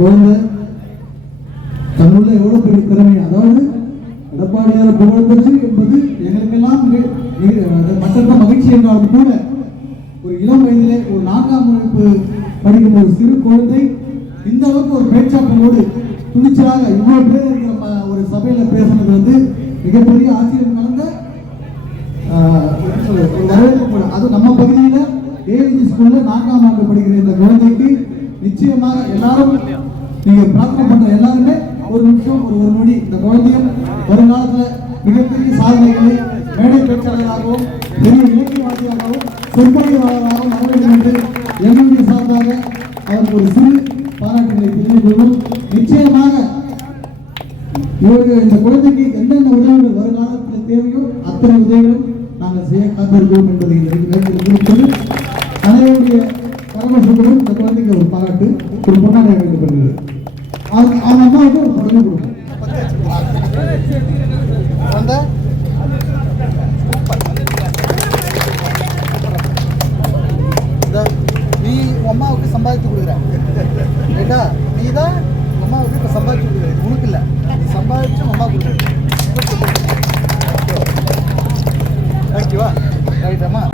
குழந்தை தன்னுள்ள எவ்வளவு பெரிய திறமை, அதாவது எடப்பாடியாரை புகழ்ந்தது என்பது எங்களுக்கெல்லாம் மற்ற மகிழ்ச்சி என்றாலும் கூட ஒரு இளம் வயதிலே ஒரு 4ஆம் வகுப்பு படிக்கும் ஒரு சிறு குழந்தை இந்த அளவுக்கு ஒரு பேச்சாற்றலோடு துணிச்சலாக இவ்வளவு பேர் இருக்கிற ஒரு சபையில பேசுனது வந்து மிகப்பெரிய ஆச்சரியம் கலந்த ஒரு வரவேற்பு கூட. அது நம்ம பகுதியில ஏஎல்ஜி ஸ்கூல்ல 4ஆம் ஆண்டு படிக்கிற இந்த குழந்தைக்கு நிச்சயமாக எல்லாரும் நீங்க பிரார்த்தனை பண்ற எல்லாருமே ஒரு நிமிஷம் ஒரு நொடி இந்த குழந்தையும் வருங்காலத்துல மிகப்பெரிய சாதனைகளை மேடை பேச்சாளராகவும் பெரிய இலக்கியவாதியாகவும் சொற்பொழிவாளராகவும் வர வேண்டும் என்று என்னுடைய சார்பாக அவருக்கு ஒரு சிறு பாராட்டுகளை தெரிந்து கொள்ளும். நிச்சயமாக இந்த குழந்தைக்கு என்னென்ன உதவிகள் வருங்காலத்தில் தேவையோ அத்தனை உதவிகளும் நாங்கள் செய்ய காத்திருக்கிறோம் என்பதை அனைவருடைய பரமசுகளும் இந்த குழந்தைக்கு ஒரு பாராட்டு ஒரு பொன்னாடைய வேண்டப்படுகிறது. அவங்க அம்மாவுக்கு ஒரு பதவி கொடுக்கும். நீ அம்மாவுக்கு சம்பாதித்து கொடுக்குற ரைட்டா, நீ தான் அம்மாவுக்கு இப்போ சம்பாதிச்சு கொடுக்குற, இது உனக்கு இல்லை, நீ சம்பாதிச்சு அம்மா கொடுக்குற. ஓகேவா ரைட்டாம்மா.